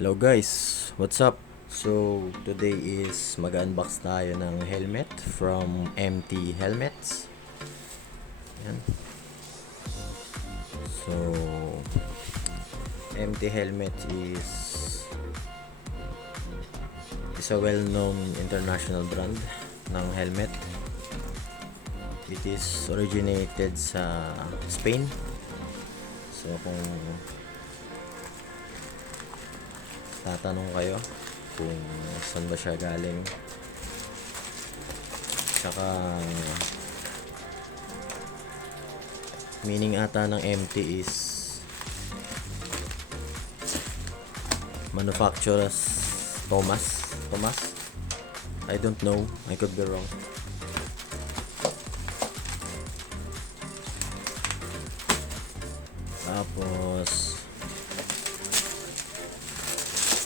Hello guys, what's up? So today is mag-unbox tayo ng helmet from MT Helmets. Yan. So MT Helmet is a well-known international brand ng helmet. It is originated sa Spain. So kung tatanong kayo kung saan ba siya galing, tsaka meaning ata ng MT is manufacturers Thomas. I don't know, I could be wrong. Tapos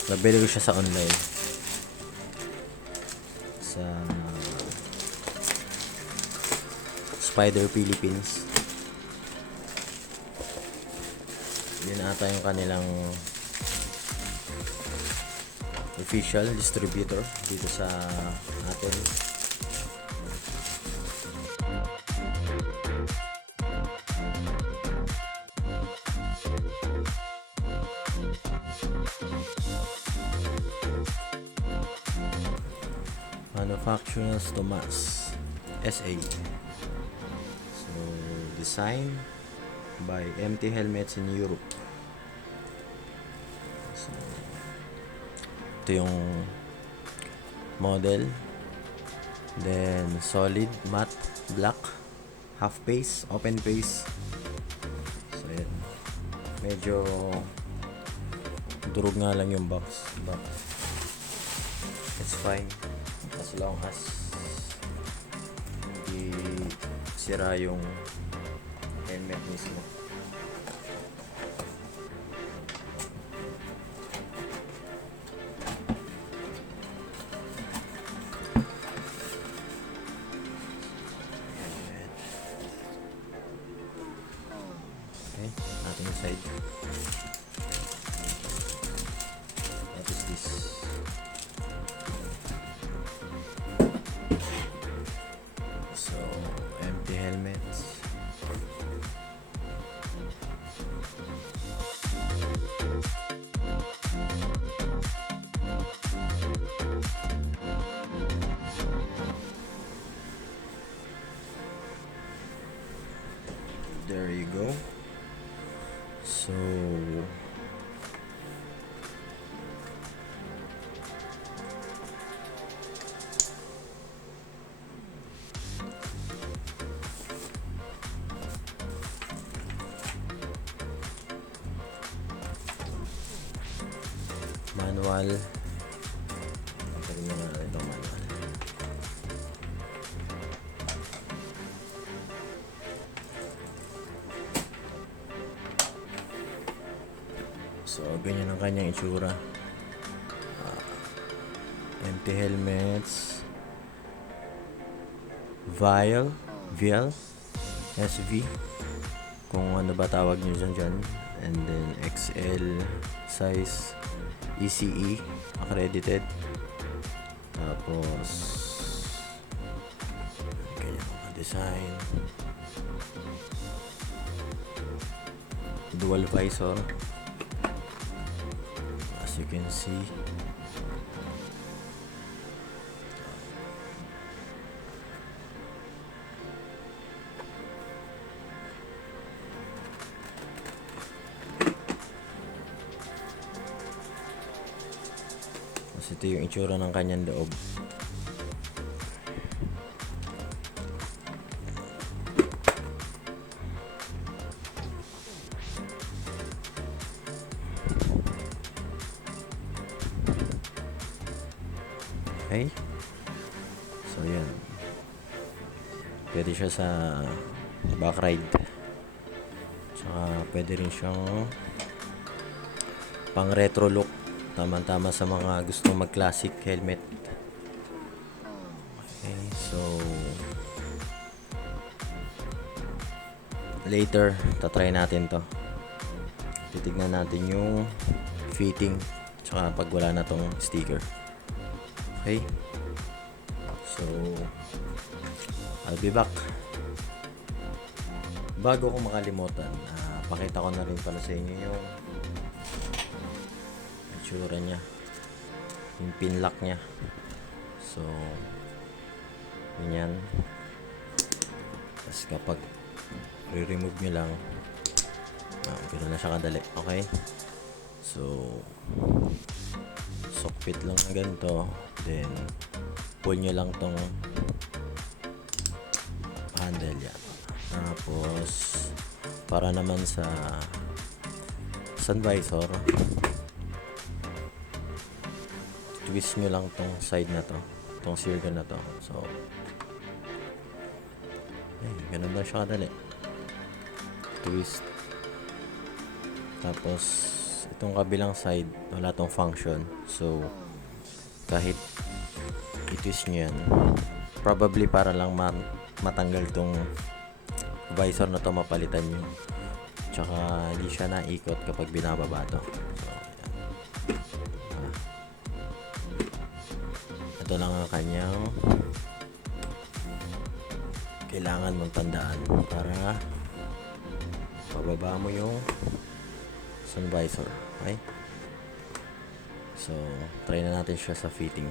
nabili ko siya sa online sa Spider Philippines. Yun ata yung kanilang official distributor dito sa atin. Manufacturers Thomas SA. So designed by MT Helmets in Europe. So ito yung model. Then solid matte black, half face, open face. So yan. Medyo durog nga lang yung box. But it's fine as long as hindi sira yung helmet mismo. Okay, ating side. What is this? So, empty helmets. There you go. So manual. Tingnan natin itong manual. So ganyan ang kanyang itsura. MT Helmets Viale SV, kung ano ba tawag nyo dyan. And then XL size, ECE accredited. Tapos ganyan ang design. Dual visor, as you can see. Tapos ito yung itsura ng kanyang loob. Okay. So yan. Pwede siya sa back ride. Tsaka pwede rin siyang pang retro look. Tama-tama sa mga gustong mag-classic helmet. Okay, so later tatry natin to. Titignan natin yung fitting Tsaka pag wala na tong sticker. Okay? So, I'll be back. Bago ko makalimutan, pakita ko na rin pala sa inyo yung itsura niya, yung pin lock niya. So, ganyan. Tapos kapag re-remove nyo lang, ganoon na siya kadali. Okay? So, socket lang na ganito. Then, pull nyo lang tong handle yan. Tapos, para naman sa sun visor, twist nyo lang tong side na to, tong circle na to. So, ganun lang siya kadali. Twist. Tapos, itong kabilang side, wala tong function. So, kahit i-twist nyo yan, probably para lang matanggal tong visor na to, mapalitan nyo. Tsaka, hindi siya naikot kapag binababa to. So, ito lang ang kanyang kailangan mong tandaan para pababa mo yung sun visor. Okay? So, try na natin siya sa fitting.